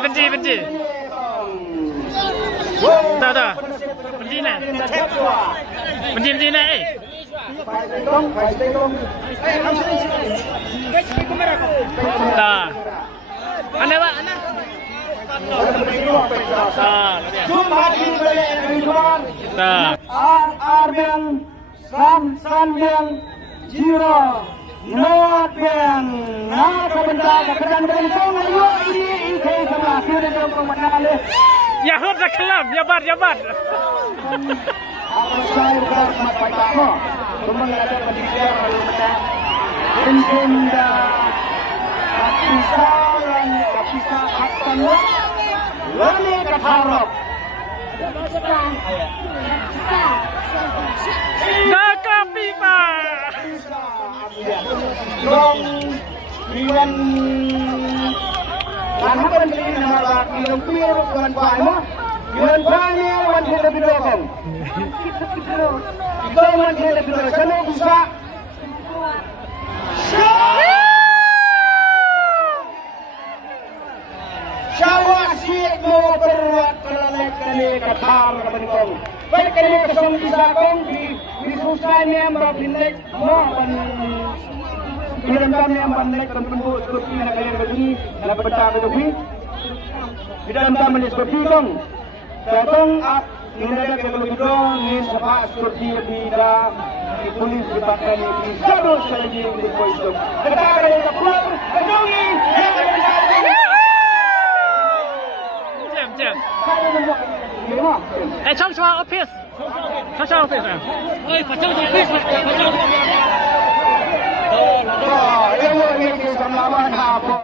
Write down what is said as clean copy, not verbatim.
benci. Tahu. Benci nah. Benci nah. Tahu. Anda pak, anda. Jumpa di Tujuan. Arben San Beng Jiro Not Beng sebentar kedan beruntung ayo ini sebelah kiri dalam pemandangan Ya hot kelam, jabat. saya bukan mat pacamo kumbang ada pendidikan lalu menang Indah Kapisa akan Lani Katharok Daka Pipa. Dong Iwan Karena penting nama laki Lumpir Wan Paima Iwan Paima Wan Heda Bidokong Ikaw Wan Heda Bidokong Sana bisa Syawasik mo perwat Kalalek kani kathar Kapanikong Baik kani kasong isakong Disusay niya Mabinlek mo Pinantam niya Mabinlek Tentu seperti na kalian begini Na pecah begini Pinantam niya seperti kong Datang Indadak yang lebih dong Ini sepak seperti tidak Dipulis dipakai Ini satu sekali lagi Untuk poisong Ketika yang kepulang Kedungi Jam. Chong office. Chong office. Oi, Chong office. Oh, ini sama-sama